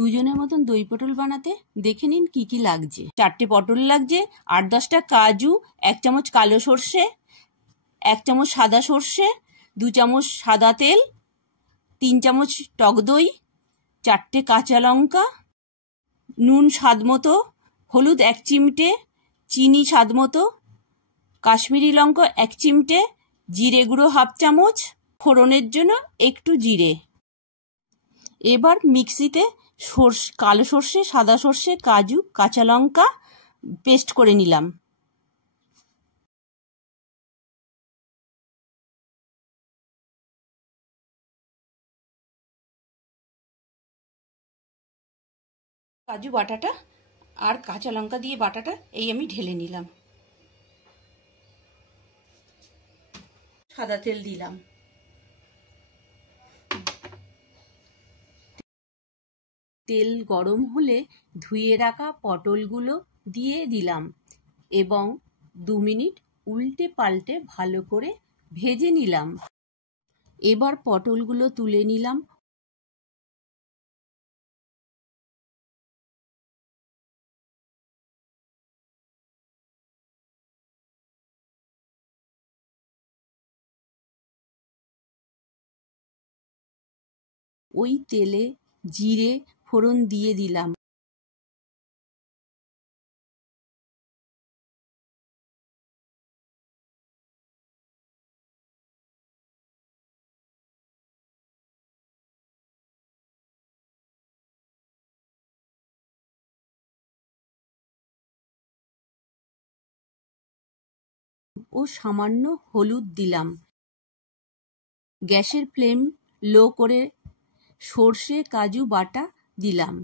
দুজনের মতন দই পটল বানাতে দেখে নিন কি কি লাগছে। 4টে পটল লাগছে, 8-10টা কাজু, 1 চামচ কালো সর্ষে, 1 চামচ সাদা সর্ষে, 2 চামচ সাদা তেল, 3 চামচ টক দই, 4টে কাঁচা লঙ্কা, নুন স্বাদ মতো, হলুদ 1 চিমটে, চিনি স্বাদ মতো, কাশ্মীরি লঙ্কা 1 চিমটে, জিরে গুঁড়ো 1/2 চামচ, ফোড়নের জন্য একটু জিরে। এবার মিক্সিতে কালো সর্ষে, সাদা সর্ষে, কাজু, কাঁচা লঙ্কা পেস্ট করে নিলাম। কাজু বাটাটা আর কাঁচা লঙ্কা দিয়ে বাটাটা এই আমি ঢেলে নিলাম। সাদা তেল দিলাম। তেল গরম হলে ধুয়ে রাখা পটলগুলো দিয়ে দিলাম এবং 2 মিনিট উল্টে পাল্টে ভালো করে ভেজে নিলাম। এবার পটলগুলো তুলে নিলাম। ওই তেলে জিরে ফোড়ন দিয়ে দিলাম। ও সামান্য হলুদ দিলাম। গ্যাসের ফ্লেম লো করে সর্ষে কাজু বাটা দিলাম।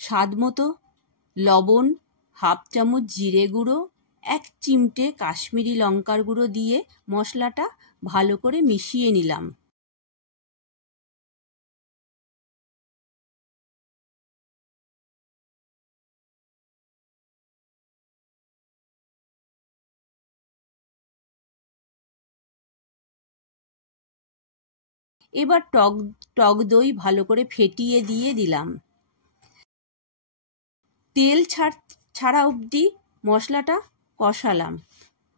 স্বাদ মতো লবণ, 1/2 চামচ জিরে গুঁড়ো, 1 চিমটে কাশ্মীরি লঙ্কার গুঁড়ো দিয়ে মশলাটা ভালো করে মিশিয়ে নিলাম। এবার টক দই ভালো করে ফেটিয়ে দিয়ে দিলাম। তেল ছাড়া অবধি মশলাটা কষালাম।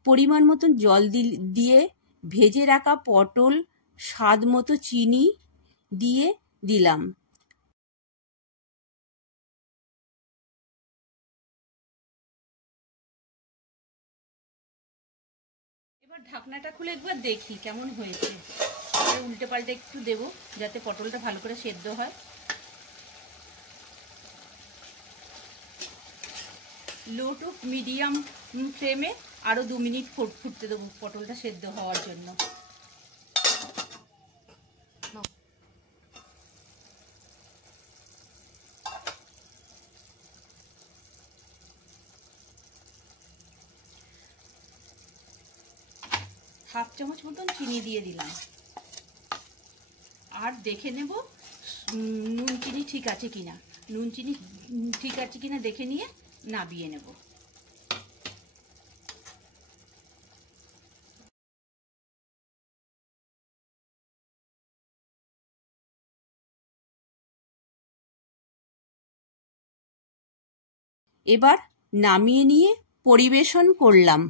পরিমাণ মতন জল দিয়ে ভেজে রাখা পটল, স্বাদ মতো চিনি দিয়ে দিলাম। এবার ঢাকনাটা খুলে একবার দেখি কেমন হয়েছে। উল্টে পাল্টে একটু দেবো যাতে পটলটা ভালো করে সেদ্ধ হয়। লো টু মিডিয়াম ফ্লেমে আরও 2 মিনিট ফুটতে দেবো পটলটা সেদ্ধ হওয়ার জন্য। হাফ চামচ মতন চিনি দিয়ে দিলাম আর দেখে নেব নুন চিনি ঠিক আছে কিনা। নুন চিনি ঠিক আছে কিনা দেখে নিয়ে নাবিয়ে নেব। এবার নামিয়ে নিয়ে পরিবেশন করলাম।